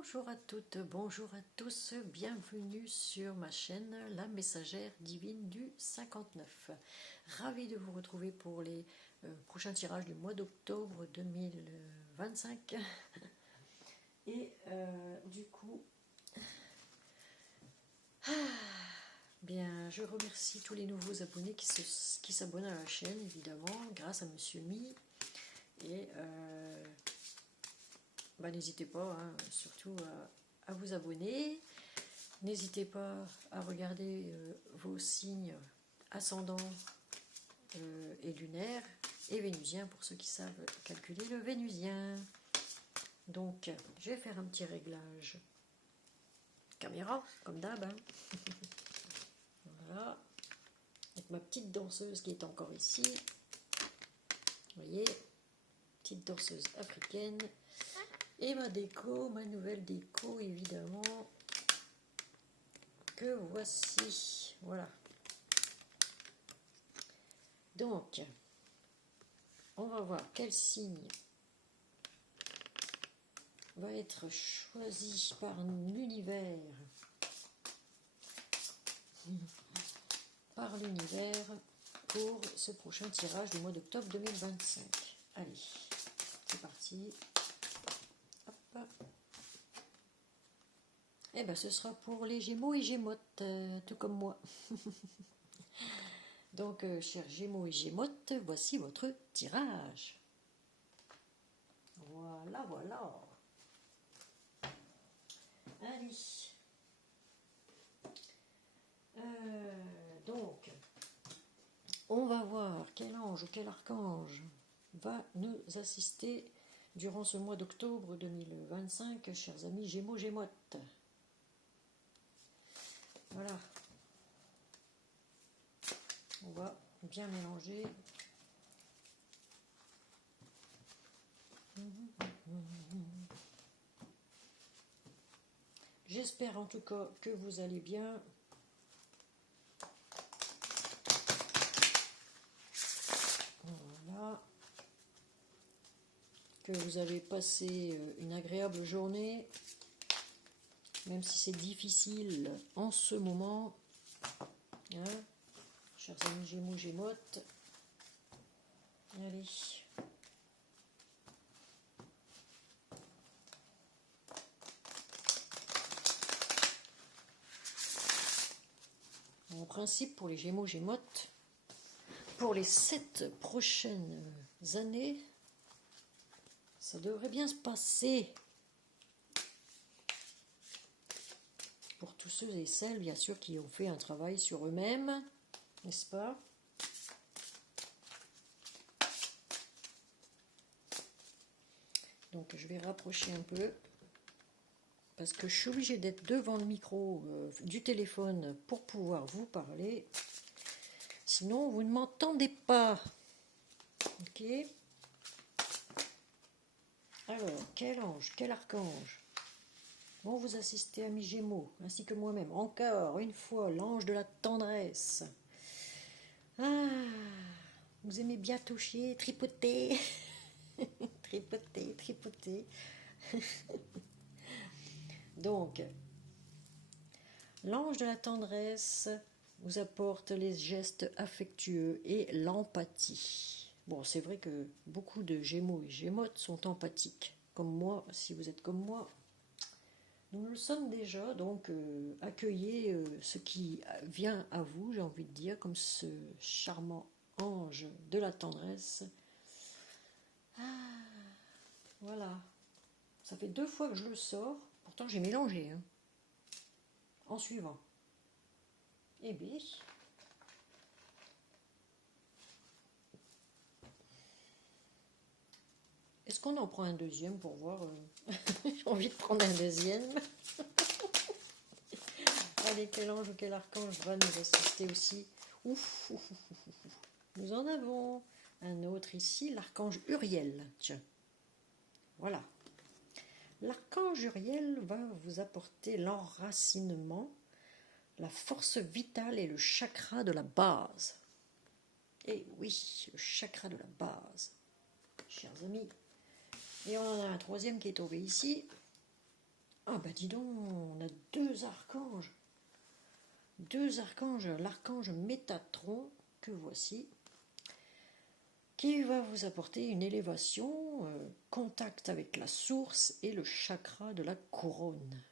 Bonjour à toutes, bonjour à tous, bienvenue sur ma chaîne La Messagère Divine du 59. Ravie de vous retrouver pour les prochains tirages du mois d'octobre 2025. Et du coup, bien, je remercie tous les nouveaux abonnés qui s'abonnent à la chaîne, évidemment, grâce à Monsieur Mi. Et n'hésitez pas, hein, surtout à vous abonner. N'hésitez pas à regarder vos signes ascendants et lunaires et vénusiens pour ceux qui savent calculer le vénusien. Donc, je vais faire un petit réglage caméra, comme d'hab. Hein. Voilà. Avec ma petite danseuse qui est encore ici. Vous voyez, petite danseuse africaine. Et ma déco, ma nouvelle déco, évidemment, que voici. Voilà. Donc, on va voir quel signe va être choisi par l'univers. Par l'univers pour ce prochain tirage du mois d'octobre 2025. Allez, c'est parti. Hop. Et bien, ce sera pour les Gémeaux et Gémotes, tout comme moi. Donc, chers Gémeaux et Gémotes, voici votre tirage. Voilà, voilà. Allez. Donc, on va voir quel ange ou quel archange va nous assister durant ce mois d'octobre 2025, chers amis Gémeaux, Gémotes. Voilà. On va bien mélanger. J'espère en tout cas que vous allez bien. Voilà. Que vous avez passé une agréable journée, même si c'est difficile en ce moment. Hein, chers amis Gémeaux, Gémotes. Allez. En principe, pour les Gémeaux, Gémotes, pour les 7 prochaines années, ça devrait bien se passer. Pour tous ceux et celles, bien sûr, qui ont fait un travail sur eux-mêmes, n'est-ce pas? Donc, je vais rapprocher un peu, parce que je suis obligée d'être devant le micro du téléphone pour pouvoir vous parler. Sinon, vous ne m'entendez pas. Ok? Alors, quel ange, quel archange vont vous assister, amis Gémeaux, ainsi que moi-même. Encore une fois, l'ange de la tendresse. Ah, vous aimez bien toucher, tripoter. Tripoter, tripoter. Donc, l'ange de la tendresse vous apporte les gestes affectueux et l'empathie. Bon, c'est vrai que beaucoup de Gémeaux et Gémotes sont empathiques. Comme moi, si vous êtes comme moi, nous le sommes déjà, donc accueillez ce qui vient à vous, j'ai envie de dire, comme ce charmant ange de la tendresse. Ah, voilà. Ça fait 2 fois que je le sors, pourtant j'ai mélangé, hein, en suivant. Eh bien, est-ce qu'on en prend un deuxième pour voir j'ai envie de prendre un deuxième. Allez, quel ange ou quel archange va nous assister aussi. Ouf, ouf, ouf, ouf, ouf. Nous en avons un autre ici, l'archange Uriel. Tiens, voilà. L'archange Uriel va vous apporter l'enracinement, la force vitale et le chakra de la base. Et oui, le chakra de la base, chers amis. Et on en a un troisième qui est tombé ici. Ah bah dis donc, on a deux archanges. Deux archanges, l'archange Métatron, que voici, qui va vous apporter une élévation, contact avec la source et le chakra de la couronne.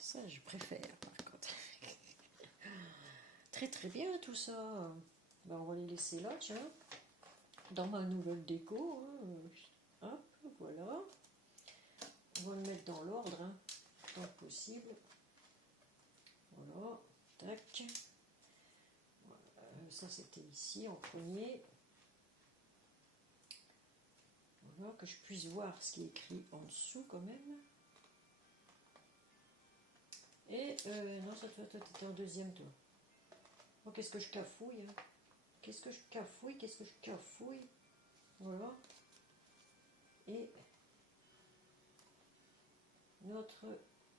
Ça, je préfère, par contre. Très très bien tout ça. Ben, on va les laisser là, tiens, dans ma nouvelle déco. Hein. Hop, voilà. On va le mettre dans l'ordre, hein, tant que possible. Voilà, tac. Voilà. Ça, c'était ici en premier. Voilà, que je puisse voir ce qui est écrit en dessous quand même. Et non, ça toi, t'étais en deuxième, toi. Oh, qu'est-ce que je cafouille, hein. Qu'est-ce que je cafouille, qu'est-ce que je cafouille. Voilà. Et notre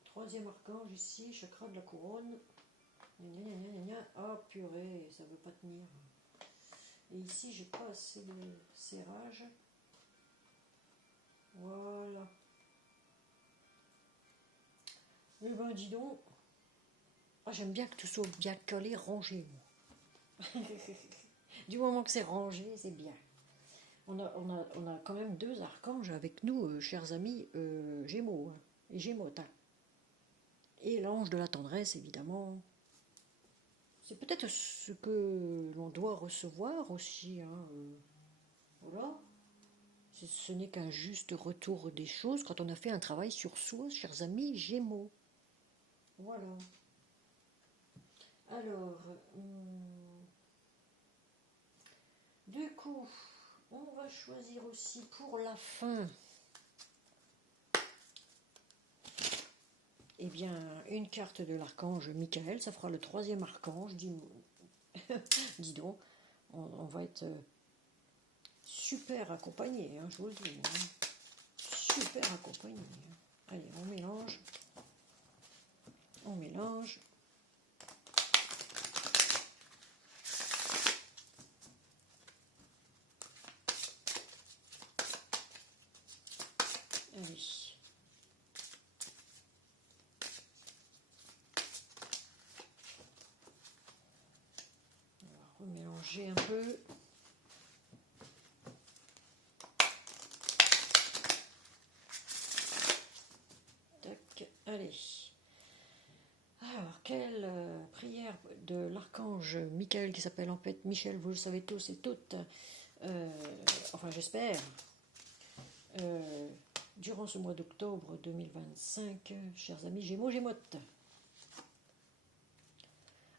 troisième archange ici, chakra de la couronne. Gna, gna, gna, gna. Ah purée, ça veut pas tenir. Et ici, j'ai pas assez de serrage. Voilà. Eh ben, dis donc. Ah, j'aime bien que tout soit bien collé, rangé, moi. Du moment que c'est rangé, c'est bien. On a quand même deux archanges avec nous, chers amis Gémeaux et Gémeaux. Et l'ange de la tendresse, évidemment. C'est peut-être ce que l'on doit recevoir aussi. Hein, voilà. Ce n'est qu'un juste retour des choses quand on a fait un travail sur soi, chers amis Gémeaux. Voilà. Alors, du coup, on va choisir aussi pour la fin, eh bien, une carte de l'archange Michael, ça fera le troisième archange, dis donc, on va être super accompagné, hein, je vous le dis, hein. Super accompagné. Hein. Allez, on mélange, on mélange. Allez. On va remélanger un peu. Tac, allez. Alors, quelle prière de l'archange Michael, qui s'appelle en fait Michel, vous le savez tous et toutes, enfin j'espère, durant ce mois d'octobre 2025, chers amis Gémeaux, Gémotes.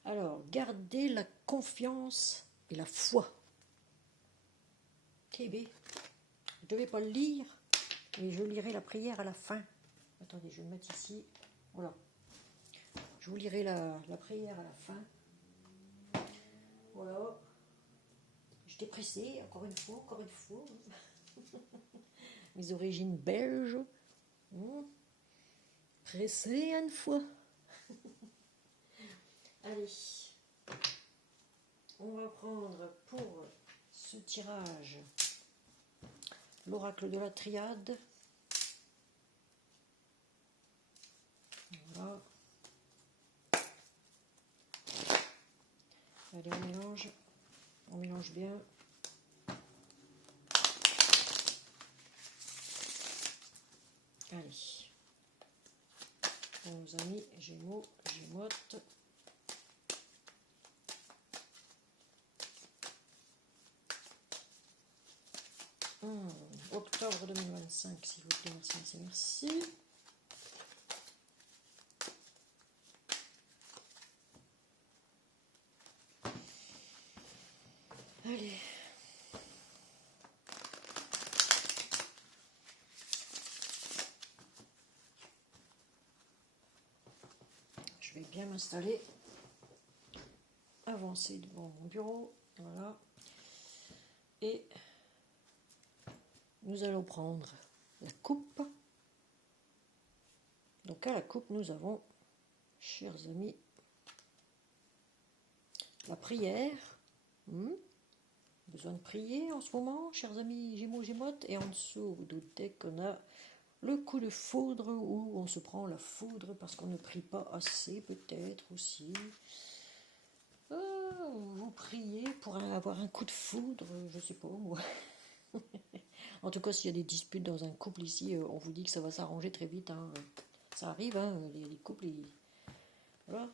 Alors, gardez la confiance et la foi. TB, je ne devais pas le lire, mais je lirai la prière à la fin. Attendez, je vais le mettre ici. Voilà. Je vous lirai la prière à la fin. Voilà. J'étais pressée, encore une fois, encore une fois. Mes origines belges. Pressée une fois. Allez. On va prendre pour ce tirage l'oracle de la triade. Voilà. Allez, on mélange bien. Allez, pour nos amis Gémeaux, Gémotes. Octobre 2025, s'il vous plaît, merci, merci. Allez. Je vais bien m'installer, avancer devant mon bureau, voilà. Et nous allons prendre la coupe. Donc à la coupe, nous avons, chers amis, la prière. Besoin de prier en ce moment, chers amis Gémeaux, Gémotes. Et en dessous, vous doutez qu'on a Le coup de foudre, où on se prend la foudre parce qu'on ne prie pas assez, peut-être aussi. Vous priez pour avoir un coup de foudre, je sais pas moi. En tout cas, s'il y a des disputes dans un couple ici, on vous dit que ça va s'arranger très vite. Hein. Ça arrive, hein, les couples, voilà.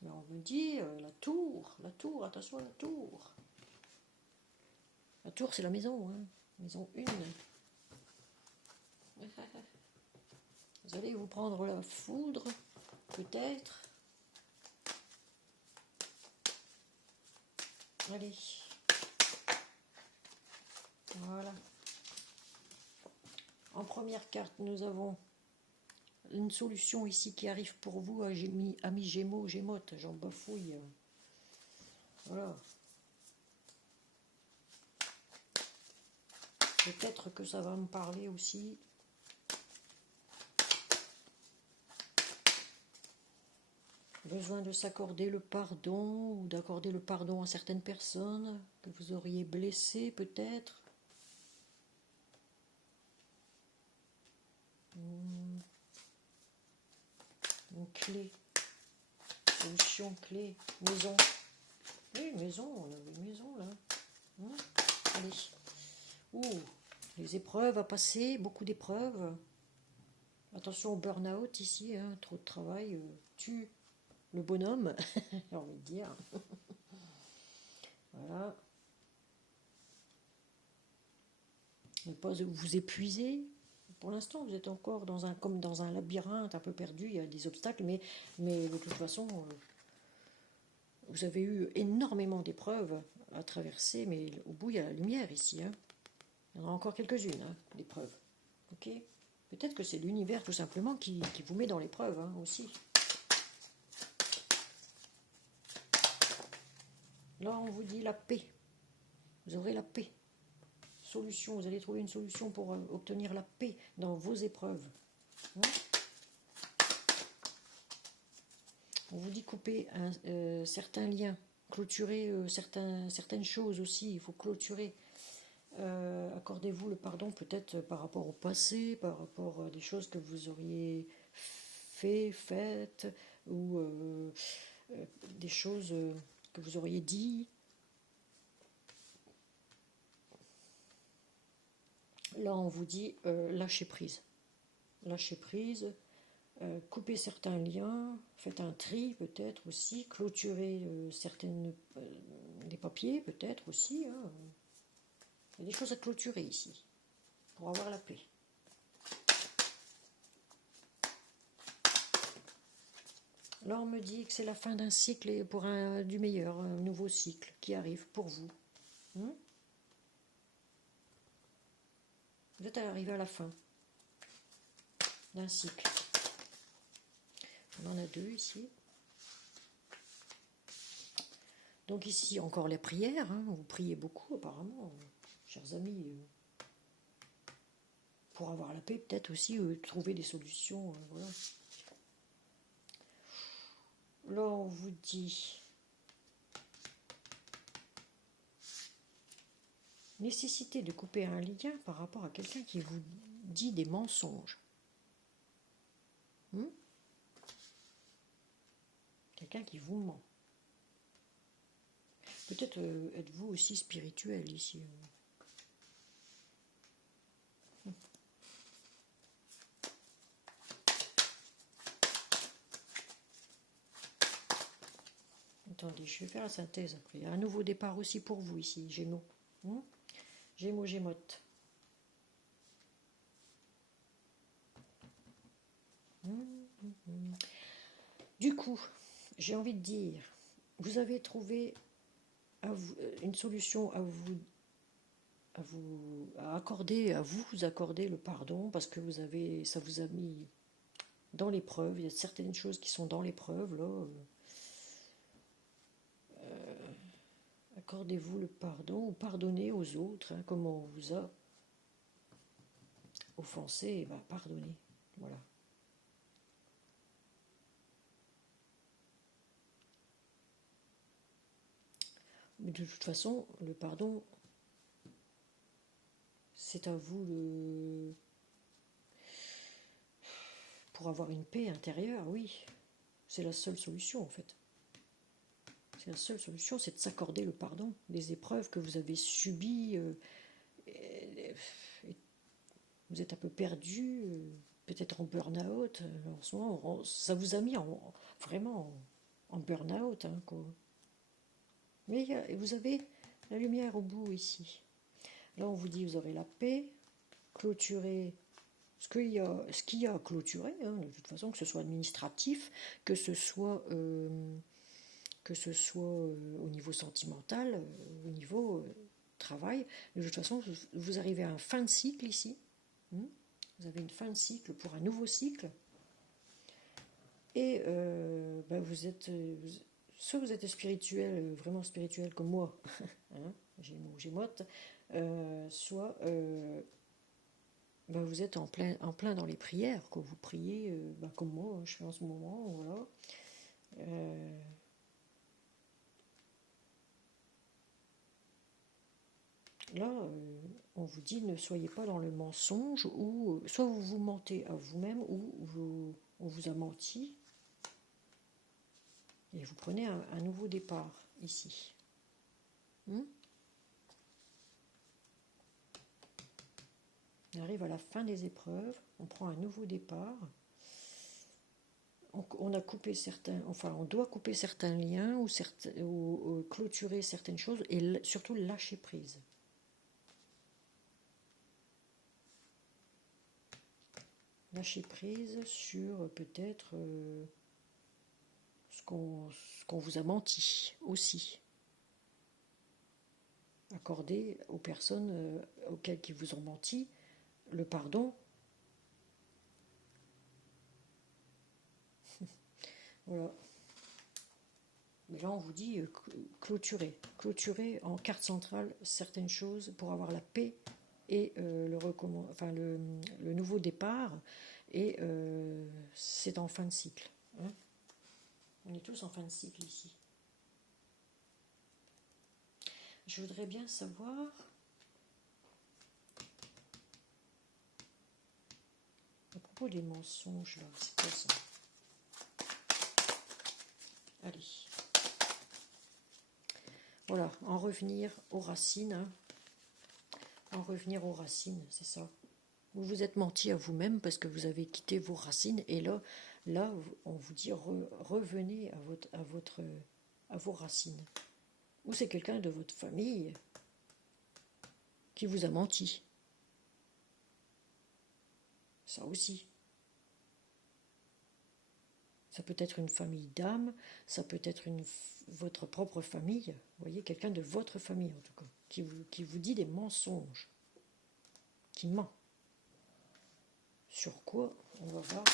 Mais on me dit la tour, attention à la tour. La tour, c'est la maison, hein. Maison 1. Vous allez vous prendre la foudre, peut-être. Allez. Voilà. En première carte, nous avons une solution ici qui arrive pour vous, amis Gémeaux, Gémotes, j'en bafouille. Voilà. Peut-être que ça va me parler aussi. Besoin de s'accorder le pardon ou d'accorder le pardon à certaines personnes que vous auriez blessées peut-être. Une clé. Solution clé. Maison. Oui, maison, on avait une maison là. Allez. Ouh, les épreuves à passer, beaucoup d'épreuves. Attention au burn-out ici, hein, trop de travail tue le bonhomme, j'ai envie de dire. Voilà. Ne pas vous épuiser. Pour l'instant, vous êtes encore comme dans un labyrinthe un peu perdu, il y a des obstacles, mais de toute façon, vous avez eu énormément d'épreuves à traverser, mais au bout, il y a la lumière ici. Hein. Il y en a encore quelques-unes, hein, d'épreuves. Ok ? Peut-être que c'est l'univers tout simplement qui vous met dans l'épreuve hein, aussi. Là, on vous dit la paix. Vous aurez la paix. Solution, vous allez trouver une solution pour obtenir la paix dans vos épreuves. Hein? On vous dit couper certains liens, clôturer certaines choses aussi, il faut clôturer. Accordez-vous le pardon peut-être par rapport au passé, par rapport à des choses que vous auriez faites, ou des choses que vous auriez dit. Là, on vous dit lâcher prise. Lâcher prise, couper certains liens, faites un tri peut-être aussi, clôturer des papiers peut-être aussi. Hein. Il y a des choses à clôturer ici, pour avoir la paix. Là, on me dit que c'est la fin d'un cycle et pour du meilleur, un nouveau cycle qui arrive pour vous. Vous êtes arrivé à la fin d'un cycle. On en a deux ici. Donc ici, encore la prière. Hein. Vous priez beaucoup apparemment, chers amis. Pour avoir la paix, peut-être aussi trouver des solutions. Voilà. Là, on vous dit nécessité de couper un lien par rapport à quelqu'un qui vous dit des mensonges. Quelqu'un qui vous ment. Peut-être êtes-vous aussi spirituel ici. Attendez, je vais faire la synthèse après. Il y a un nouveau départ aussi pour vous ici, Gémeaux. Gémeaux, Gémotes. Du coup, j'ai envie de dire, vous avez trouvé une solution à accorder le pardon, parce que ça vous a mis dans l'épreuve. Il y a certaines choses qui sont dans l'épreuve là. Accordez-vous le pardon ou pardonnez aux autres, hein, comme on vous a offensé, pardonnez. Voilà. Mais de toute façon, le pardon, c'est à vous pour avoir une paix intérieure, oui. C'est la seule solution, en fait. C'est la seule solution, c'est de s'accorder le pardon des épreuves que vous avez subies. Vous êtes un peu perdu, peut-être en burn-out. En ce moment, ça vous a mis vraiment en burn-out, hein, quoi. Mais vous avez la lumière au bout ici. Là, on vous dit, vous aurez la paix, clôturer ce qu'il y a à clôturer, hein, de toute façon, que ce soit administratif, que ce soit au niveau sentimental, au niveau travail. De toute façon, vous arrivez à un fin de cycle ici. Vous avez une fin de cycle pour un nouveau cycle. Et vous êtes... soit vous êtes spirituel, vraiment spirituel comme moi, hein, Gémote, soit vous êtes en plein dans les prières, quand vous priez, comme moi, je fais en ce moment, voilà. Là, on vous dit ne soyez pas dans le mensonge, ou soit vous vous mentez à vous-même, ou on vous a menti, et vous prenez un nouveau départ ici. On arrive à la fin des épreuves, on prend un nouveau départ. On a coupé on doit couper certains liens ou clôturer certaines choses et surtout lâcher prise. Lâcher prise sur peut-être ce qu'on vous a menti aussi. Accorder aux personnes auxquelles qui vous ont menti le pardon. Voilà. Mais là, on vous dit clôturer en carte centrale certaines choses pour avoir la paix et le nouveau départ. Et c'est en fin de cycle. Hein. On est tous en fin de cycle ici. Je voudrais bien savoir... À propos des mensonges, là, c'est quoi ça? Allez. Voilà, en revenir aux racines. Hein. En revenir aux racines, c'est ça. Vous vous êtes menti à vous-même parce que vous avez quitté vos racines. Et là on vous dit revenez à vos racines. Ou c'est quelqu'un de votre famille qui vous a menti. Ça aussi. Ça peut être une famille d'âme, ça peut être votre propre famille. Vous voyez, quelqu'un de votre famille en tout cas, qui vous dit des mensonges, qui ment. Sur quoi? On va voir.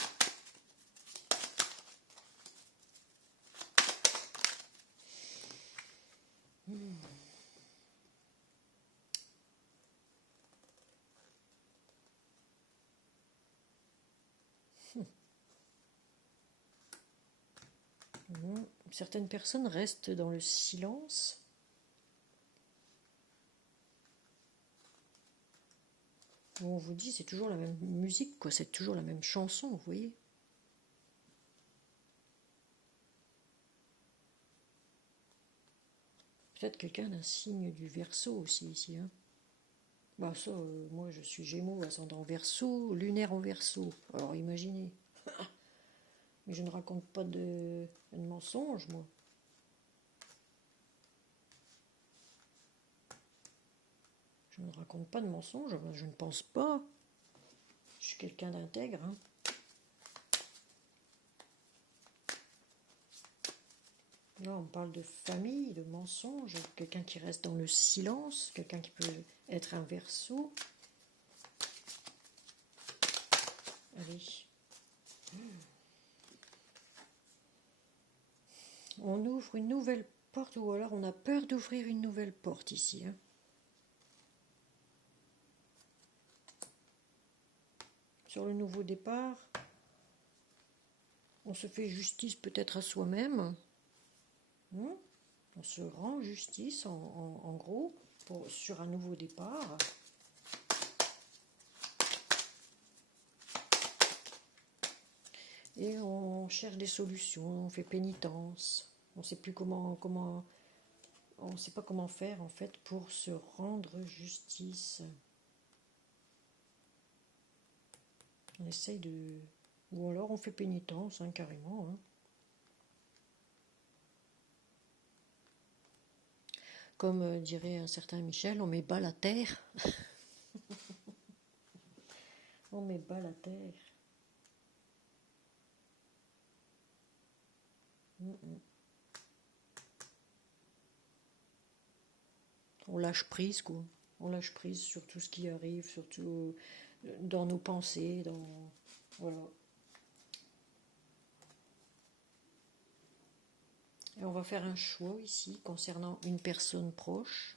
Certaines personnes restent dans le silence. On vous dit c'est toujours la même musique, quoi. C'est toujours la même chanson, vous voyez. Peut-être quelqu'un d'un signe du Verseau aussi ici. Hein. Ça, moi je suis Gémeaux, ascendant Verseau, lunaire en Verseau. Alors imaginez. Mais je ne raconte pas de mensonges, moi. Je ne raconte pas de mensonges, je ne pense pas. Je suis quelqu'un d'intègre. Hein. Là, on parle de famille, de mensonges, quelqu'un qui reste dans le silence, quelqu'un qui peut être un Verseau. Allez. On ouvre une nouvelle porte, ou alors on a peur d'ouvrir une nouvelle porte ici. Hein. Sur le nouveau départ, on se fait justice peut-être à soi-même. On se rend justice, en gros, sur un nouveau départ. Et on cherche des solutions, on fait pénitence. On ne sait plus on ne sait pas comment faire en fait pour se rendre justice. On essaye de... Ou alors on fait pénitence, hein, carrément. Hein. Comme dirait un certain Michel, on met bas la terre. On met bas la terre. On lâche prise, quoi. On lâche prise sur tout ce qui arrive, surtout dans nos pensées, dans... Voilà. Et on va faire un choix ici concernant une personne proche,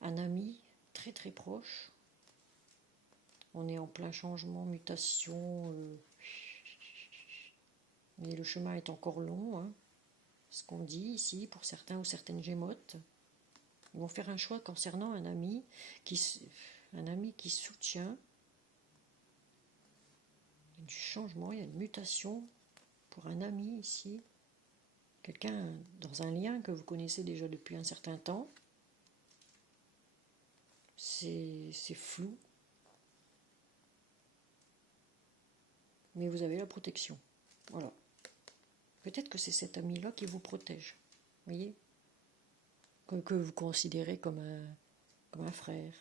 un ami très très proche. On est en plein changement, mutation, mais le chemin est encore long. Hein. Ce qu'on dit ici pour certains ou certaines gémotes. Ils vont faire un choix concernant un ami qui soutient. Il y a du changement, il y a une mutation pour un ami ici. Quelqu'un dans un lien que vous connaissez déjà depuis un certain temps. C'est flou. Mais vous avez la protection. Voilà. Peut-être que c'est cet ami-là qui vous protège. Vous voyez ? Que vous considérez comme un frère.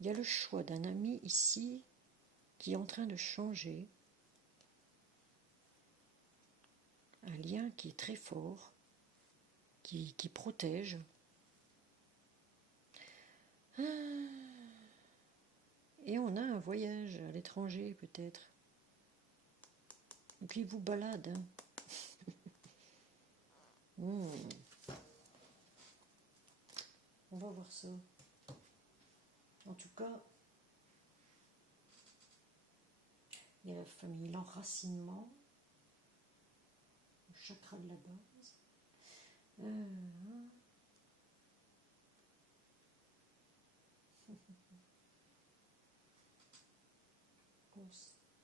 Il y a le choix d'un ami ici qui est en train de changer. Un lien qui est très fort, qui protège. Et on a un voyage à l'étranger peut-être. Et puis il vous balade. Hein. On va voir ça. En tout cas, il y a la famille, l'enracinement, le chakra de la base.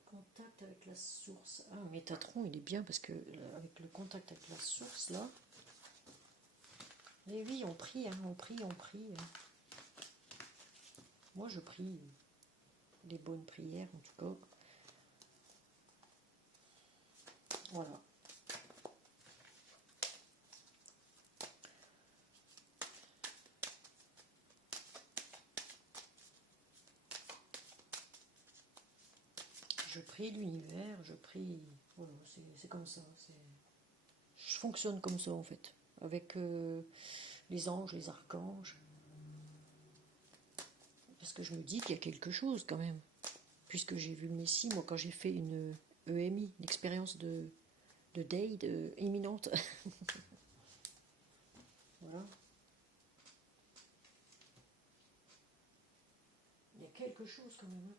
Contact avec la source. Ah, Métatron, il est bien parce que avec le contact avec la source, là. Mais oui, on prie, hein, on prie. Moi, je prie les bonnes prières, en tout cas. Voilà. Je prie l'univers, je prie... Voilà, c'est comme ça. Je fonctionne comme ça, en fait. Avec les anges, les archanges. Parce que je me dis qu'il y a quelque chose, quand même. Puisque j'ai vu le Messie, moi, quand j'ai fait une EMI, une expérience de date imminente. Voilà. Il y a quelque chose, quand même.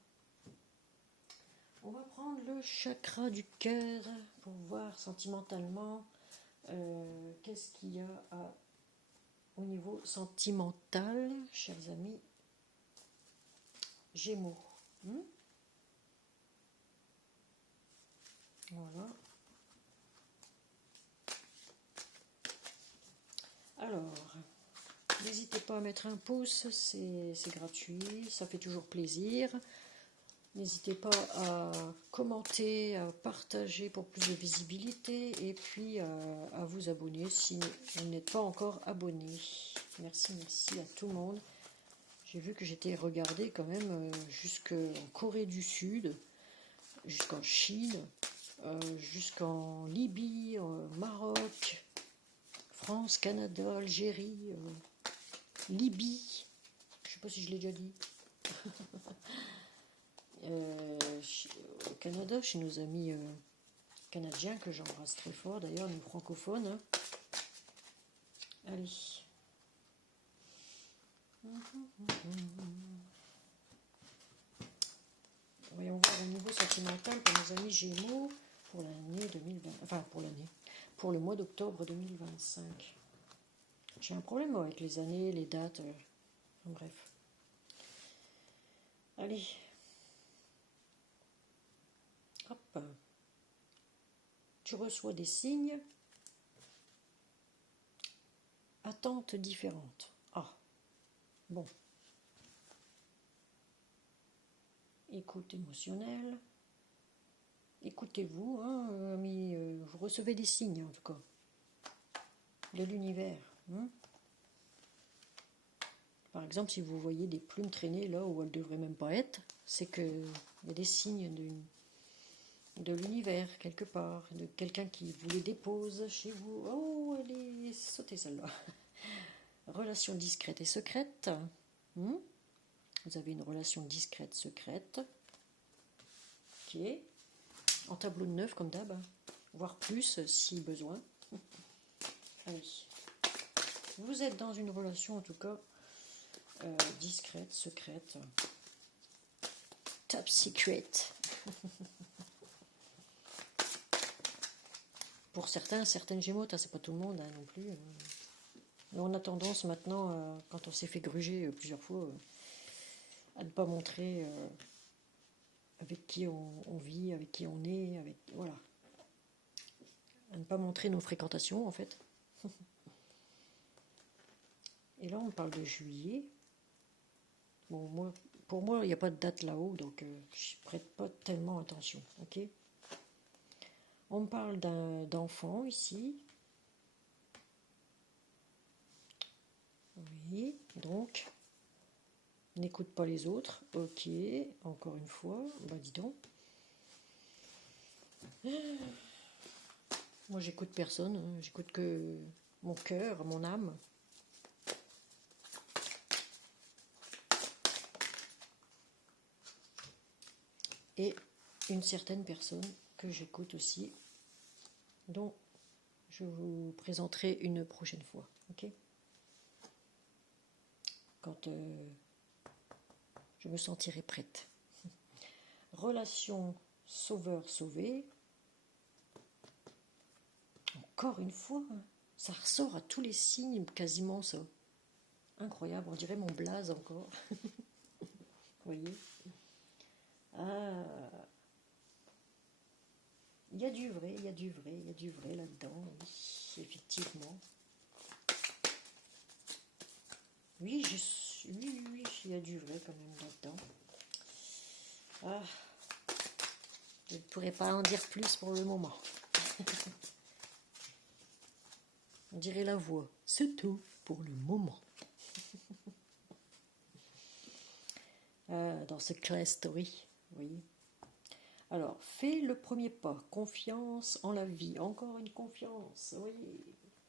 On va prendre le chakra du cœur pour voir sentimentalement qu'est-ce qu'il y a au niveau sentimental, chers amis Gémeaux. Voilà. Alors, n'hésitez pas à mettre un pouce, c'est gratuit, ça fait toujours plaisir. N'hésitez pas à commenter, à partager pour plus de visibilité et puis à vous abonner si vous n'êtes pas encore abonné. Merci à tout le monde. J'ai vu que j'étais regardée quand même jusqu'en Corée du Sud, jusqu'en Chine, jusqu'en Libye, Maroc, France, Canada, Algérie, Libye. Je ne sais pas si je l'ai déjà dit. Au Canada, chez nos amis canadiens, que j'embrasse très fort, d'ailleurs, nos francophones. Hein. Allez. Voyons voir au niveau sentimental pour nos amis Gémeaux pour l'année 2020, enfin pour le mois d'octobre 2025. J'ai un problème avec les années, les dates, bref. Allez. Hop. Tu reçois des signes. Attentes différentes. Ah, bon. Écoute émotionnelle. Écoutez-vous, hein, amis, vous recevez des signes en tout cas de l'univers. Hein. Par exemple, si vous voyez des plumes traîner là où elles ne devraient même pas être, c'est qu'il y a des signes de l'univers quelque part, de quelqu'un qui vous les dépose chez vous. Oh, elle est sautée celle-là. Relation discrète et secrète. Vous avez une relation discrète, secrète. Ok. En tableau de 9 comme d'hab, voire plus si besoin. Allez. Vous êtes dans une relation en tout cas discrète, secrète, top secret. Pour certains, certaines gémeaux, c'est pas tout le monde hein, non plus. Mais on a tendance maintenant, quand on s'est fait gruger plusieurs fois, à ne pas montrer avec qui on vit, avec qui on est, avec voilà, à ne pas montrer nos fréquentations en fait. Et là, on parle de juillet. Bon, pour moi, il n'y a pas de date là-haut, donc je ne prête pas tellement attention. Ok. On me parle d'enfant ici. Oui, donc, n'écoute pas les autres. Ok, encore une fois, bah dis donc. Moi, j'écoute personne, hein. J'écoute que mon cœur, mon âme. Et une certaine personne que j'écoute aussi, dont je vous présenterai une prochaine fois. Ok. Quand je me sentirai prête. Relation sauveur-sauvé. Encore une fois, ça ressort à tous les signes, quasiment ça. Incroyable, on dirait mon blaze encore. Vous voyez. Ah, il y a du vrai, il y a du vrai, il y a du vrai là-dedans, oui, effectivement. Oui, oui, il y a du vrai quand même là-dedans. Ah, je ne pourrais pas en dire plus pour le moment. On dirait la voix. C'est tout pour le moment. Dans ce class story, vous voyez. Alors, fais le premier pas. Confiance en la vie. Encore une confiance. Oui,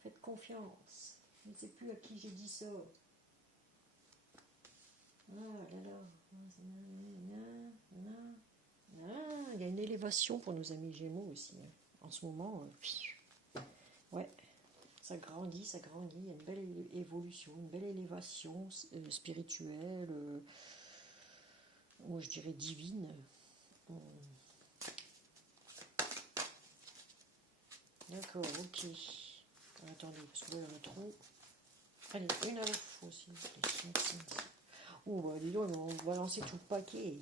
faites confiance. Je ne sais plus à qui j'ai dit ça. Ah là là. Il y a une élévation pour nos amis Gémeaux aussi. Hein. En ce moment, ouais, ça grandit, ça grandit. Il y a une belle évolution, une belle élévation spirituelle, moi je dirais divine. D'accord, ok. Attendez, parce que là, il y en a trop. Allez, une à la fois aussi. Oh, bah dis donc, on va lancer tout le paquet.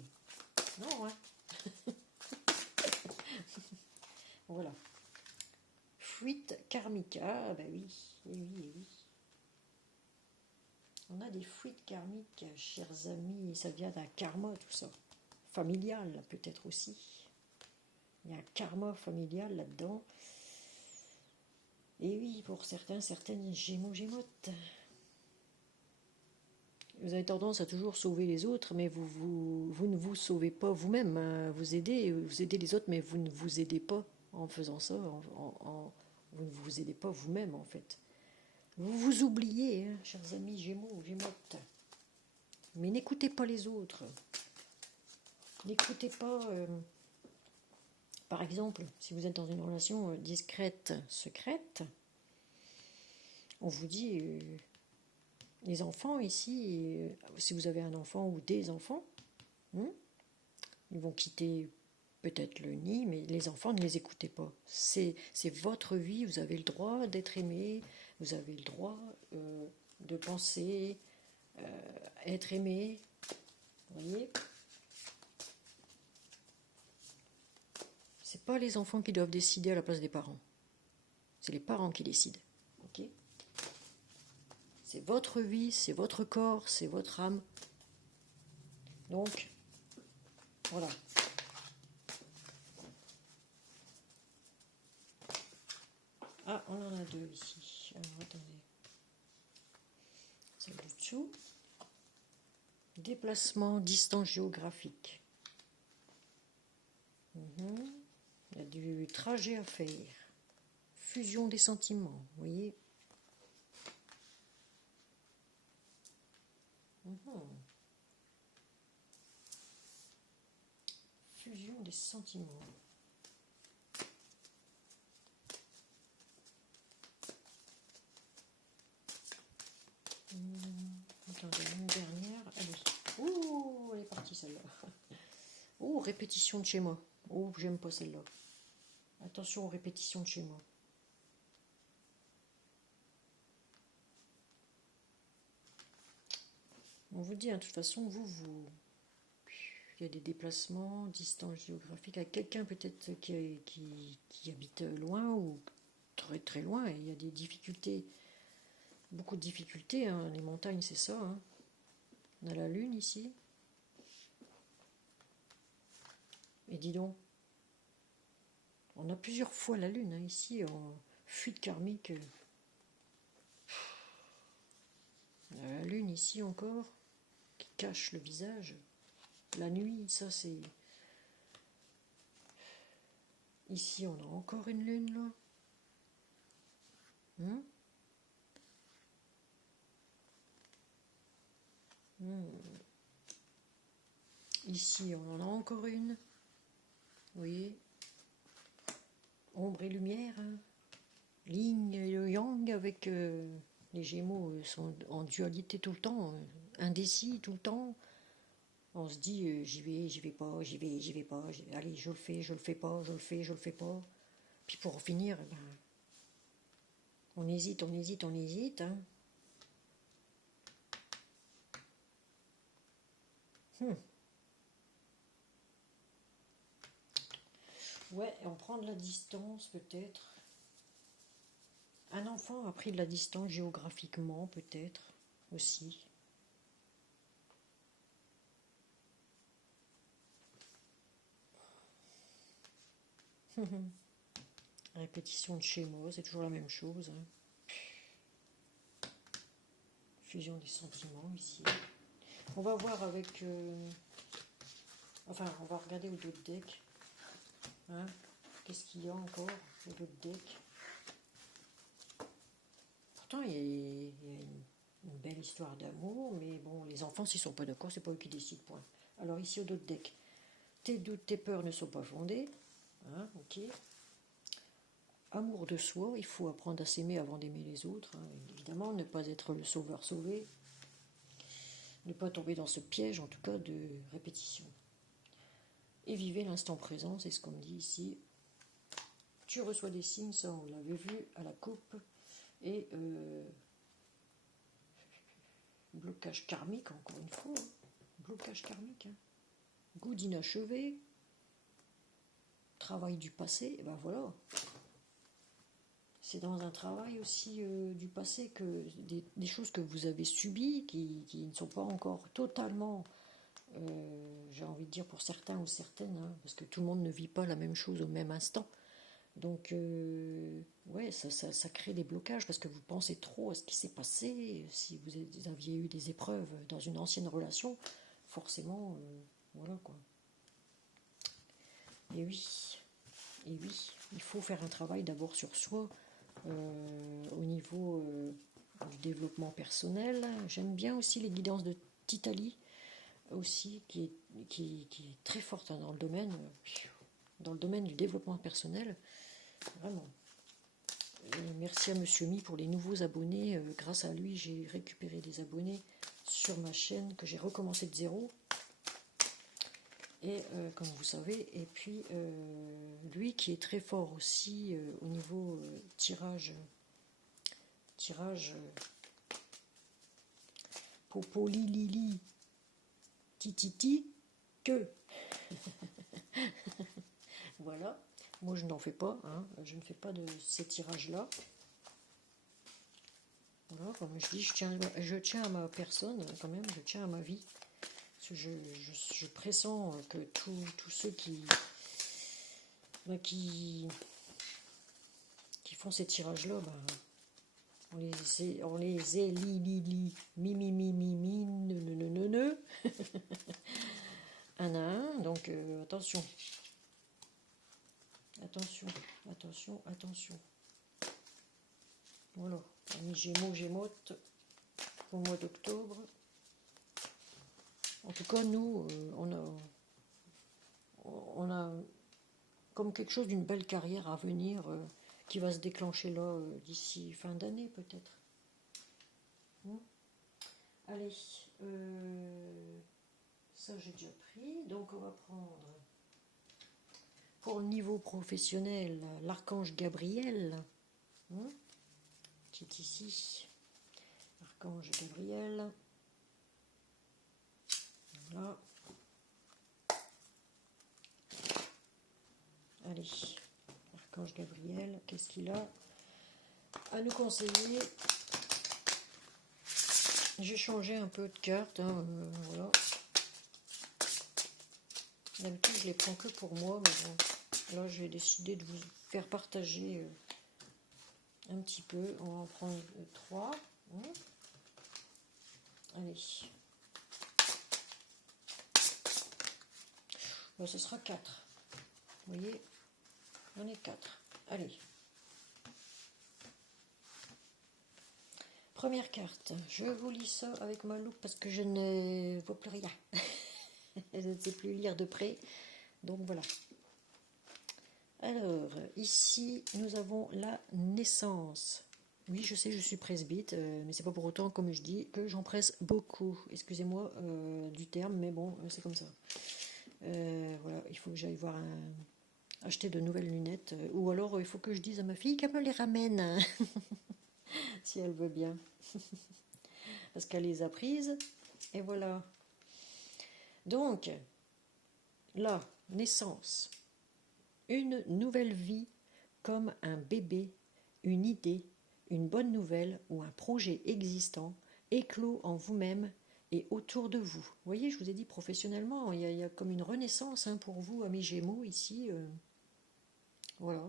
Non, hein. Voilà. Fuite karmique. Ah, bah oui, oui. On a des fuites karmiques, chers amis, et ça vient d'un karma, tout ça. Familial, peut-être aussi. Il y a un karma familial là-dedans. Et oui, pour certains, certaines gémeaux-gémotes. Vous avez tendance à toujours sauver les autres, mais vous ne vous sauvez pas vous-même. Hein. Vous aidez les autres, mais vous ne vous aidez pas en faisant ça. Vous ne vous aidez pas vous-même, en fait. Vous vous oubliez, hein, chers amis Gémeaux, Gémotes. Mais n'écoutez pas les autres. N'écoutez pas... par exemple, si vous êtes dans une relation discrète, secrète, on vous dit... les enfants ici, si vous avez un enfant ou des enfants, ils vont quitter peut-être le nid, mais les enfants, ne les écoutez pas. C'est votre vie, vous avez le droit d'être aimé, vous avez le droit de penser, être aimé, vous voyez. pas les enfants qui doivent décider à la place des parents. C'est les parents qui décident. Ok? C'est votre vie, c'est votre corps, c'est votre âme. Donc, voilà. Ah, on en a deux ici. Alors, attendez. Celle du dessous. Déplacement, distance géographique. Il y a du trajet à faire. Fusion des sentiments, vous voyez. Fusion des sentiments. Attendez, une dernière. Allez. Ouh, elle est partie celle-là. Oh, répétition de schéma. Oh, j'aime pas celle-là. Attention aux répétitions de schéma. On vous dit, hein, de toute façon, il y a des déplacements, distance géographique, avec quelqu'un peut-être qui habite loin ou très très loin, et il y a des difficultés, beaucoup de difficultés, hein. Les montagnes c'est ça, hein. On a la lune ici, et dis donc, on a plusieurs fois la lune, hein, ici, en fuite karmique, on a la lune ici encore, qui cache le visage. La nuit, ça c'est... Ici, on a encore une lune, là. Ici, on en a encore une. Vous voyez, ombre et lumière. Hein. Yin et le yang avec les Gémeaux sont en dualité tout le temps, indécis tout le temps. On se dit j'y vais pas, j'y vais pas, allez je le fais pas, je le fais pas. Puis pour finir, ben, on hésite. Hein. Ouais, on prend de la distance peut-être. Un enfant a pris de la distance géographiquement peut-être aussi. Répétition de schéma, c'est toujours la même chose. Hein. Fusion des sentiments ici. On va voir avec... Enfin, on va regarder au dos de deck. Hein. Qu'est-ce qu'il y a encore au dos de deck? Pourtant, il y a une belle histoire d'amour, mais bon, les enfants, s'ils sont pas d'accord, c'est pas eux qui décident, point. Alors ici, au dos de deck, tes doutes, tes peurs ne sont pas fondées. Hein, ok. Amour de soi, il faut apprendre à s'aimer avant d'aimer les autres. Hein. Évidemment, ne pas être le sauveur sauvé. Ne pas tomber dans ce piège, en tout cas, de répétition. Et vivez l'instant présent, c'est ce qu'on me dit ici. Tu reçois des signes, ça on l'avait vu à la coupe. Et blocage karmique, encore une fois. Hein. Blocage karmique. Hein. Goût d'inachevé. Travail du passé, et ben voilà. C'est dans un travail aussi du passé que des choses que vous avez subies, qui ne sont pas encore totalement, j'ai envie de dire pour certains ou certaines, hein, parce que tout le monde ne vit pas la même chose au même instant. Donc, ouais, ça crée des blocages parce que vous pensez trop à ce qui s'est passé. Si vous aviez eu des épreuves dans une ancienne relation, forcément, voilà quoi. Et oui, il faut faire un travail d'abord sur soi au niveau du développement personnel. J'aime bien aussi les guidances de Titali, aussi, qui est très forte hein, dans le domaine du développement personnel. Vraiment. Et merci à Monsieur Mi pour les nouveaux abonnés. Grâce à lui, j'ai récupéré des abonnés sur ma chaîne que j'ai recommencé de zéro. Et comme vous savez, et puis lui qui est très fort aussi au niveau tirage popo li li li tititi que voilà. Moi, je n'en fais pas, hein. Je ne fais pas de ces tirages-là. Voilà, comme je dis, je tiens à ma personne, quand même, je tiens à ma vie. Parce que je pressens que tous ceux qui font ces tirages-là, on les élit, un à un, donc attention. Attention. Voilà, amis Gémeaux, Gémotes, au mois d'octobre. En tout cas, nous, on a comme quelque chose d'une belle carrière à venir qui va se déclencher là d'ici fin d'année peut-être. Allez, ça j'ai déjà pris, donc on va prendre pour le niveau professionnel l'archange Gabriel, qui est ici, l'archange Gabriel, voilà. Allez, l'archange Gabriel, qu'est-ce qu'il a à nous conseiller? J'ai changé un peu de cartes, voilà. D'habitude, je les prends que pour moi, mais bon, là, j'ai décidé de vous faire partager un petit peu. On va en prendre 3. Allez. Bon, ce sera 4. Vous voyez, on est 4. Allez. Première carte. Je vous lis ça avec ma loupe parce que je ne vois plus rien. Je ne sais plus lire de près. Donc voilà. Alors, ici, nous avons la naissance. Oui, je sais, je suis presbyte, mais c'est pas pour autant, comme je dis, que j'en presse beaucoup. Excusez-moi du terme, mais bon, c'est comme ça. Voilà, il faut que j'aille voir acheter de nouvelles lunettes. Ou alors, il faut que je dise à ma fille qu'elle me les ramène. Si elle veut bien. Parce qu'elle les a prises. Et voilà. Donc, la naissance. Une nouvelle vie comme un bébé, une idée, une bonne nouvelle ou un projet existant éclos en vous-même et autour de vous. Vous voyez, je vous ai dit professionnellement, il y a comme une renaissance pour vous, amis Gémeaux, ici. Voilà.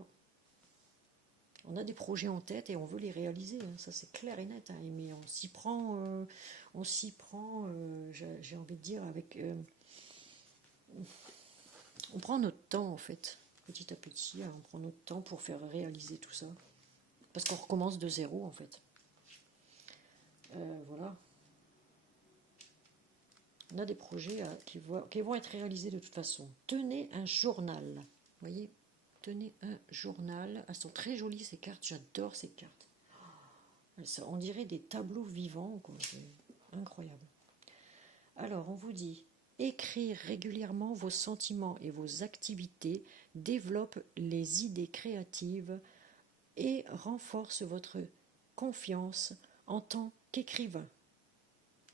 On a des projets en tête et on veut les réaliser, ça c'est clair et net. Mais on s'y prend, j'ai envie de dire, avec... on prend notre temps en fait. Petit à petit, on prend notre temps pour faire réaliser tout ça. Parce qu'on recommence de zéro, en fait. Voilà. On a des projets qui vont être réalisés de toute façon. Tenez un journal. Vous voyez, tenez un journal. Elles sont très jolies, ces cartes. J'adore ces cartes. On dirait des tableaux vivants, quoi. C'est incroyable. Alors, on vous dit... Écrire régulièrement vos sentiments et vos activités développe les idées créatives et renforce votre confiance en tant qu'écrivain.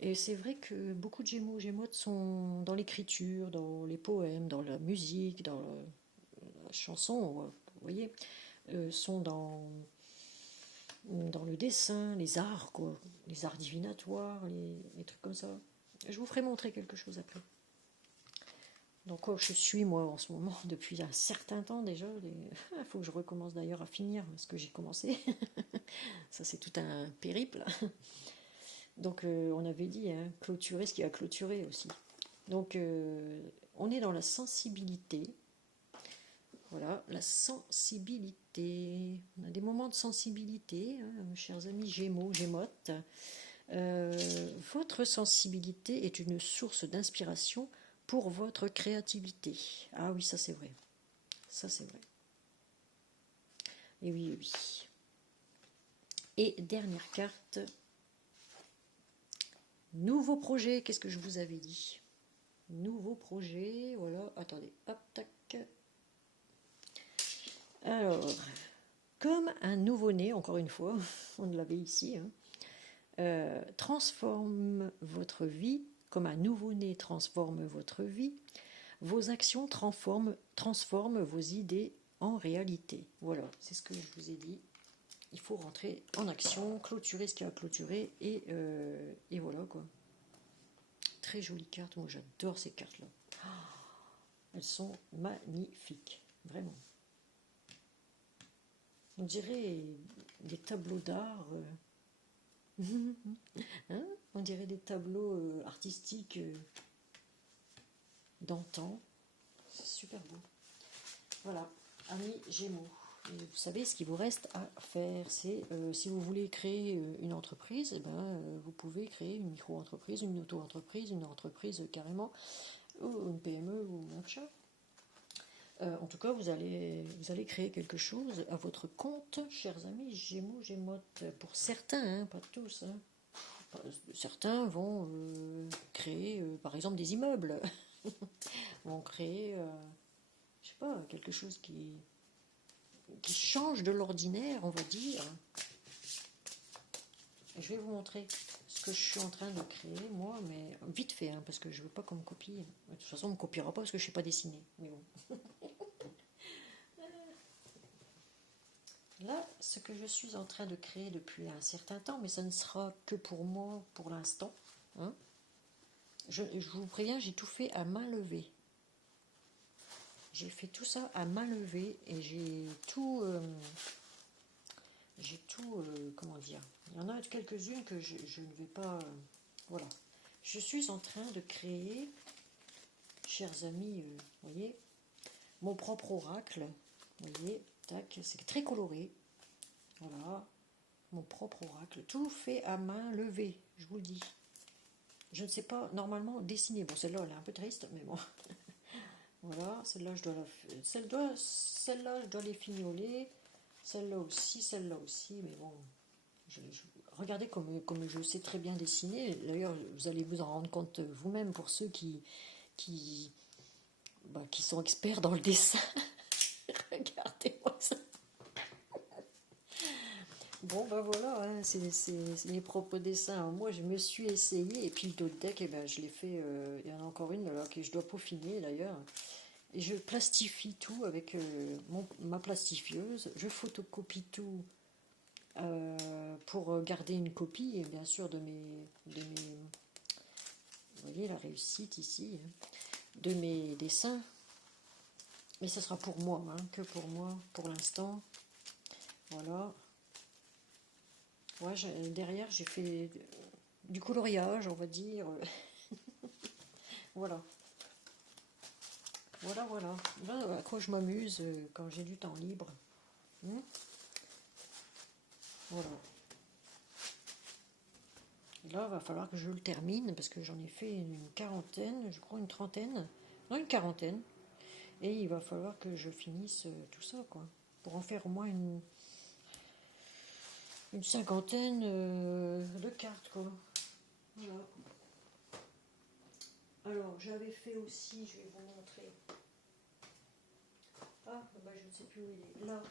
Et c'est vrai que beaucoup de Gémeaux, Gémotes sont dans l'écriture, dans les poèmes, dans la musique, dans la chanson, vous voyez, sont dans le dessin, les arts, quoi, les arts divinatoires, les trucs comme ça. Je vous ferai montrer quelque chose après. Donc je suis moi en ce moment depuis un certain temps déjà. Il faut que je recommence d'ailleurs à finir ce que j'ai commencé. Ça c'est tout un périple. Donc on avait dit clôturer ce qui a clôturé aussi. Donc on est dans la sensibilité. Voilà, la sensibilité. On a des moments de sensibilité, chers amis Gémeaux, Gémotes. Votre sensibilité est une source d'inspiration pour votre créativité. Ah oui, ça c'est vrai. Ça c'est vrai. Et oui, oui. Et dernière carte. Nouveau projet, qu'est-ce que je vous avais dit? Nouveau projet, voilà. Attendez, hop, tac. Alors, comme un nouveau-né, encore une fois, on l'avait ici, transforme votre vie, comme un nouveau-né transforme votre vie, vos actions transforment vos idées en réalité. Voilà, c'est ce que je vous ai dit. Il faut rentrer en action, clôturer ce qu'il y a à clôturer, et voilà quoi. Très jolie carte, moi j'adore ces cartes-là. Elles sont magnifiques, vraiment. On dirait des tableaux d'art. Hein, on dirait des tableaux artistiques d'antan. C'est super beau. Voilà, amis Gémeaux. Et vous savez ce qu'il vous reste à faire, c'est si vous voulez créer une entreprise, eh ben, vous pouvez créer une micro-entreprise, une auto-entreprise, une entreprise carrément, ou une PME ou un machin. En tout cas, vous allez créer quelque chose à votre compte, chers amis Gémeaux, Gémotes. Pour certains, hein, pas tous. Hein. Certains vont créer, par exemple, des immeubles. Vont créer, je sais pas, quelque chose qui change de l'ordinaire, on va dire. Je vais vous montrer ce que je suis en train de créer, moi, mais vite fait, hein, parce que je veux pas qu'on me copie. De toute façon, on me copiera pas parce que je sais pas dessiner. Mais bon. Là, ce que je suis en train de créer depuis un certain temps, mais ça ne sera que pour moi pour l'instant. Hein. Je vous préviens, j'ai tout fait à main levée. J'ai fait tout ça à main levée et j'ai tout, comment dire. Il y en a quelques-unes que je ne vais pas, voilà. Je suis en train de créer, chers amis, vous voyez, mon propre oracle. Vous voyez, tac, c'est très coloré. Voilà, mon propre oracle, tout fait à main levée, je vous le dis. Je ne sais pas normalement dessiner. Bon, celle-là, elle est un peu triste, mais bon. Voilà, celle-là, je dois les fignoler. Celle-là aussi, mais bon. Regardez comme je sais très bien dessiner. D'ailleurs, vous allez vous en rendre compte vous-même pour ceux qui sont experts dans le dessin. Regardez-moi ça. Bon, ben voilà, hein, c'est mes propres dessins. Moi, je me suis essayée, et puis le dos de deck, eh ben, je l'ai fait. Il y en a encore une là, que je dois peaufiner d'ailleurs. Et je plastifie tout avec ma plastifieuse. Je photocopie tout pour garder une copie, bien sûr, de mes. Vous voyez la réussite ici, hein, de mes dessins. Mais ce sera pour moi, hein, que pour moi, pour l'instant. Voilà. Ouais, derrière, j'ai fait du coloriage, on va dire. Voilà. Voilà. Là, à quoi je m'amuse quand j'ai du temps libre. Voilà. Là, il va falloir que je le termine parce que j'en ai fait une quarantaine, je crois une trentaine. Non, une quarantaine. Et il va falloir que je finisse tout ça, quoi. Pour en faire au moins une cinquantaine de cartes, quoi. Voilà. Alors, j'avais fait aussi, je vais vous montrer. Ah, bah, je ne sais plus où il est. Là.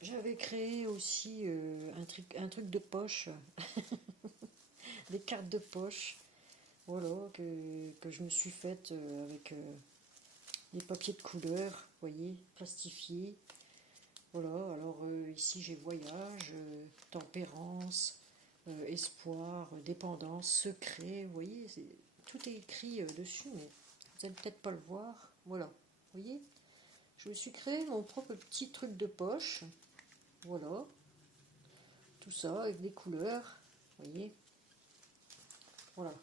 J'avais créé aussi un truc de poche. Des cartes de poche. Voilà, que je me suis faite avec des papiers de couleur, vous voyez, plastifiés. Voilà, alors ici j'ai voyage, tempérance, espoir, dépendance, secret, vous voyez, tout est écrit dessus, mais vous n'allez peut-être pas le voir. Voilà, vous voyez, je me suis créé mon propre petit truc de poche. Voilà, tout ça avec des couleurs, vous voyez. Voilà.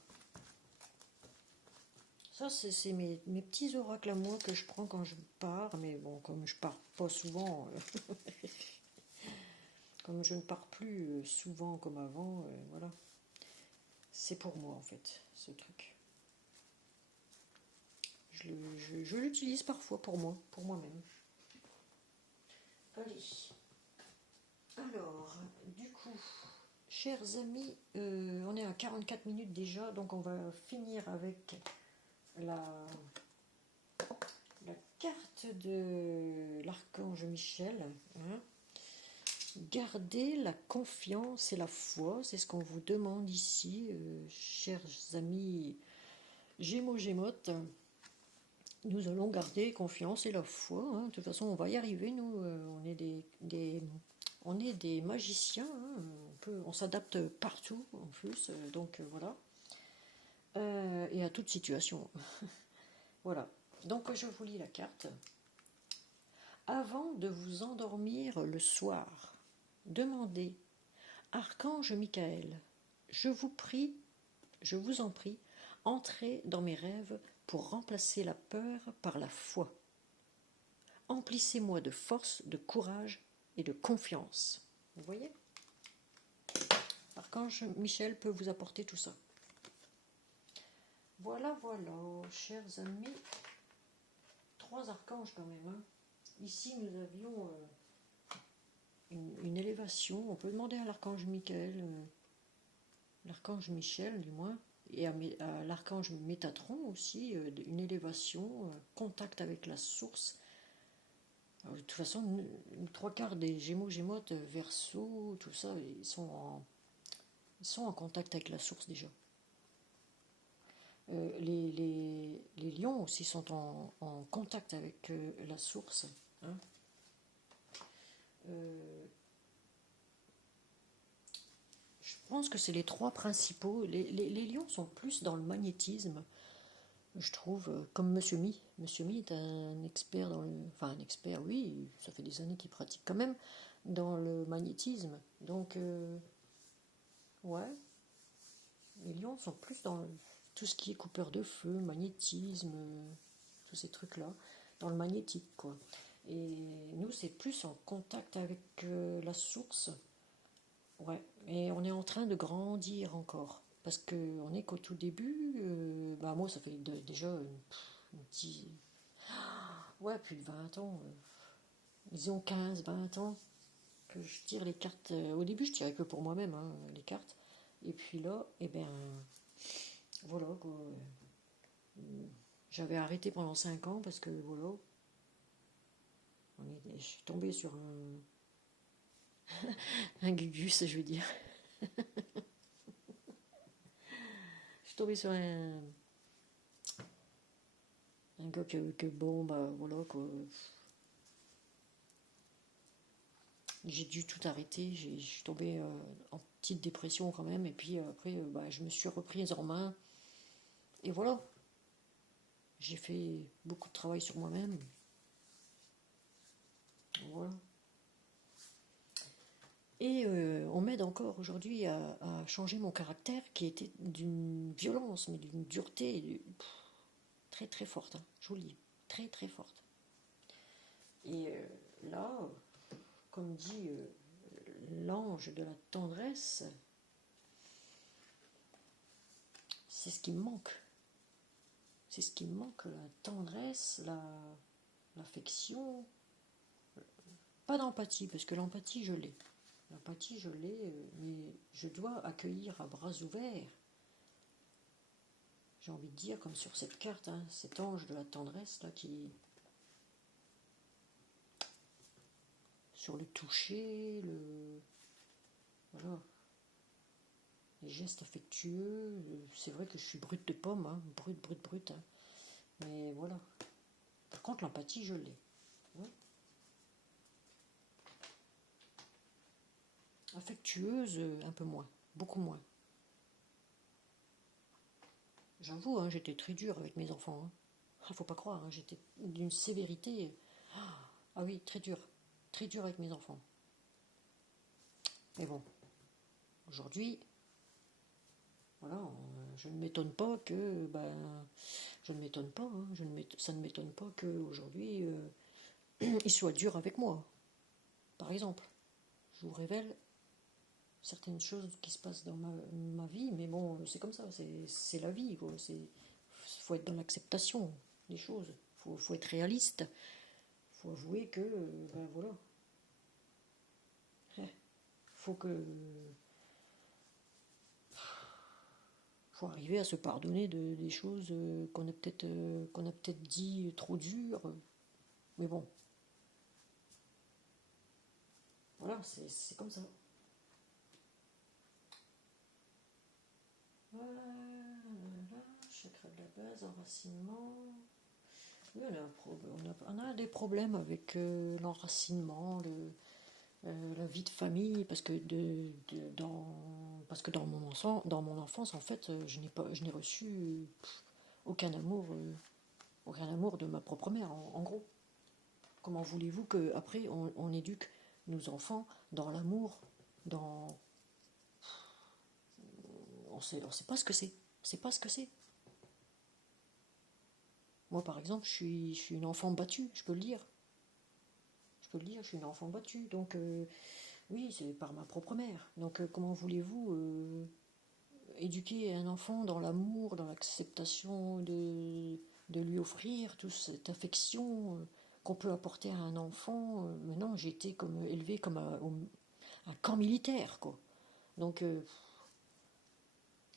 Ça, c'est mes petits oracles à moi que je prends quand je pars, mais bon, comme je pars pas souvent, comme je ne pars plus souvent comme avant, voilà. C'est pour moi en fait, ce truc. Je l'utilise parfois pour moi, pour moi-même. Allez. Alors, du coup, chers amis, on est à 44 minutes déjà, donc on va finir avec la carte de l'archange Michel. Hein. Gardez la confiance et la foi, c'est ce qu'on vous demande ici, chers amis Gémeaux Gémotes. Nous allons garder confiance et la foi, hein. De toute façon, on va y arriver, nous. On est des magiciens, hein. On s'adapte partout, en plus. Donc, voilà. Et à toute situation. Voilà. Donc, je vous lis la carte. Avant de vous endormir le soir, demandez, Archange Michael, je vous en prie, entrez dans mes rêves pour remplacer la peur par la foi. Emplissez-moi de force, de courage et de confiance. Vous voyez? Archange Michel peut vous apporter tout ça. Voilà, voilà, chers amis. 3 archanges quand même, hein. Ici, nous avions une élévation. On peut demander à l'archange Michael, l'archange Michel du moins, et à l'archange Métatron aussi, une élévation, contact avec la source. Alors, de toute façon, 3/4 des Gémeaux, Gémotes, Verseau, tout ça, ils sont en contact avec la source déjà. Les lions aussi sont en contact avec la source, hein. Je pense que c'est les 3 principaux. Les lions sont plus dans le magnétisme, je trouve, comme Monsieur Mi. Monsieur Mi est un expert dans le... Enfin, un expert, oui, ça fait des années qu'il pratique quand même dans le magnétisme. Donc, ouais, les lions sont plus dans tout ce qui est coupeur de feu, magnétisme, tous ces trucs-là, dans le magnétique, quoi. Et nous, c'est plus en contact avec la source. Ouais, et on est en train de grandir encore. Parce qu'on est qu'au tout début. Bah moi, ça fait déjà un petit... Ouais, plus de 20 ans. Disons 15, 20 ans que je tire les cartes. Au début, je tirais que pour moi-même, hein, les cartes. Et puis là, eh bien, voilà, quoi. J'avais arrêté pendant 5 ans parce que, voilà, je suis tombée sur un gugus, je veux dire. Je suis tombée sur un gars que bon, bah voilà, quoi. J'ai dû tout arrêter, je suis tombée en petite dépression quand même, et puis après, bah, je me suis reprise en main. Et voilà, j'ai fait beaucoup de travail sur moi-même. Voilà. Et on m'aide encore aujourd'hui à changer mon caractère qui était d'une violence, mais d'une dureté très très forte, hein, je vous le dis, très très forte. Et là, comme dit l'ange de la tendresse, c'est ce qui me manque. C'est ce qui me manque, la tendresse, l'affection. Pas d'empathie, parce que l'empathie, je l'ai. L'empathie, je l'ai, mais je dois accueillir à bras ouverts. J'ai envie de dire, comme sur cette carte, hein, cet ange de la tendresse, là, qui... Sur le toucher, voilà. Les gestes affectueux, c'est vrai que je suis brute de pomme, hein, brute, hein. Mais voilà. Par contre, l'empathie, je l'ai. Ouais. Affectueuse, un peu moins, beaucoup moins. J'avoue, hein, j'étais très dure avec mes enfants, hein. Ah, faut pas croire, hein, j'étais d'une sévérité. Ah oui, très dur avec mes enfants. Mais bon, aujourd'hui, voilà, je ne m'étonne pas que, ben, je ne m'étonne pas, hein, ça ne m'étonne pas qu'aujourd'hui, ils soient durs avec moi. Par exemple, je vous révèle certaines choses qui se passent dans ma vie, mais bon, c'est comme ça, c'est la vie, quoi. Faut être dans l'acceptation des choses, faut être réaliste, faut avouer que, ben voilà, faut arriver à se pardonner des choses qu'on a peut-être dit trop dures, mais bon, voilà, c'est comme ça. Voilà, chakra de la base, enracinement. Oui, on a des problèmes avec l'enracinement, la vie de famille, parce que dans mon enfance, en fait, je n'ai reçu aucun amour, aucun amour de ma propre mère, en gros. Comment voulez-vous qu'après on éduque nos enfants dans l'amour, dans on sait pas ce que c'est, c'est pas ce que c'est. Moi, par exemple, je suis une enfant battue, je peux le dire. Je suis une enfant battue, donc oui, c'est par ma propre mère. Donc comment voulez-vous éduquer un enfant dans l'amour, dans l'acceptation de lui offrir toute cette affection qu'on peut apporter à un enfant. Mais non, j'ai été comme élevée comme un camp militaire, quoi. Donc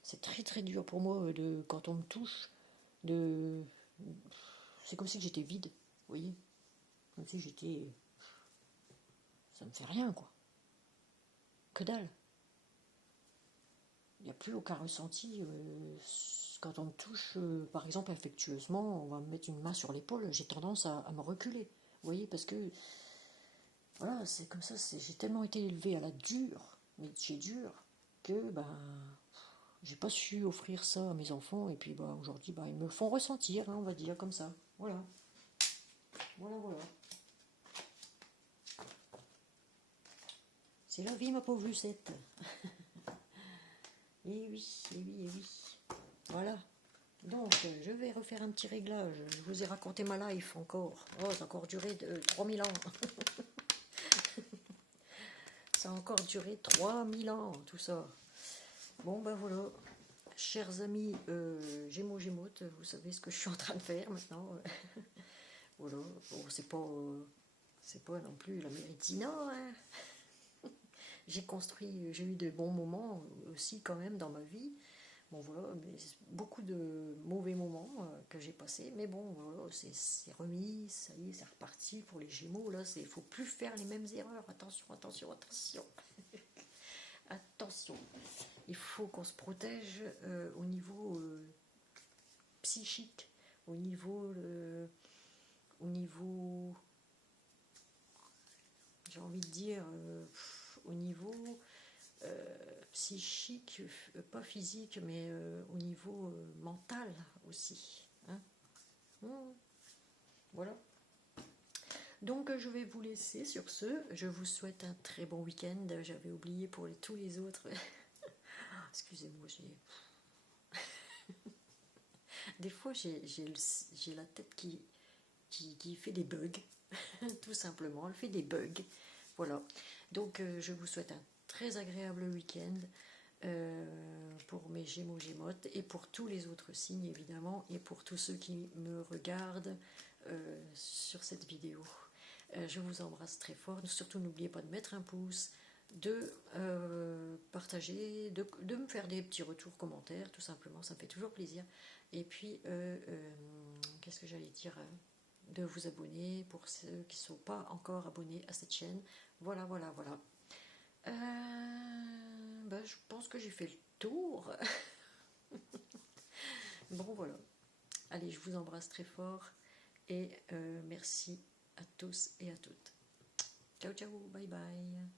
c'est très très dur pour moi quand on me touche, de c'est comme si j'étais vide, vous voyez, comme si j'étais, ça me fait rien, quoi, que dalle. Il n'y a plus aucun ressenti. Quand on me touche, par exemple, affectueusement, on va me mettre une main sur l'épaule, j'ai tendance à me reculer. Vous voyez, parce que, voilà, c'est comme ça, j'ai tellement été élevée à la dure, mais j'ai dur, que, ben, j'ai pas su offrir ça à mes enfants, et puis, bah, aujourd'hui, bah, ils me font ressentir, hein, on va dire, comme ça. Voilà. Voilà, voilà. C'est la vie, ma pauvre Lucette. Eh oui, eh oui, eh oui. Voilà. Donc, je vais refaire un petit réglage. Je vous ai raconté ma life encore. Oh, ça a encore duré 3000 ans. Ça a encore duré 3000 ans, tout ça. Bon, ben voilà. Chers amis Gémeaux-Gémotes, vous savez ce que je suis en train de faire maintenant. Voilà. Bon, c'est pas non plus la médecine, hein. J'ai eu de bons moments aussi quand même dans ma vie. Bon voilà, mais beaucoup de mauvais moments que j'ai passés, mais bon, voilà, c'est remis, ça y est, c'est reparti pour les Gémeaux. Là, il faut plus faire les mêmes erreurs. Attention, attention, attention. Attention. Il faut qu'on se protège au niveau psychique, au niveau, j'ai envie de dire, au niveau psychique, pas physique, mais au niveau mental aussi. Hein. Voilà. Donc je vais vous laisser sur ce. Je vous souhaite un très bon week-end. J'avais oublié pour tous les autres. Excusez-moi, des fois j'ai la tête qui fait des bugs. Tout simplement, elle fait des bugs. Voilà. Donc je vous souhaite un très agréable week-end. Pour mes Gémeaux Gémotes et pour tous les autres signes évidemment et pour tous ceux qui me regardent sur cette vidéo. Je vous embrasse très fort. Surtout n'oubliez pas de mettre un pouce, de partager, de me faire des petits retours commentaires, tout simplement, ça me fait toujours plaisir. Et puis qu'est-ce que j'allais dire, de vous abonner pour ceux qui ne sont pas encore abonnés à cette chaîne. Voilà, voilà, voilà. Je pense que j'ai fait le tour. Bon, voilà. Allez, je vous embrasse très fort et merci à tous et à toutes. Ciao, ciao, bye bye.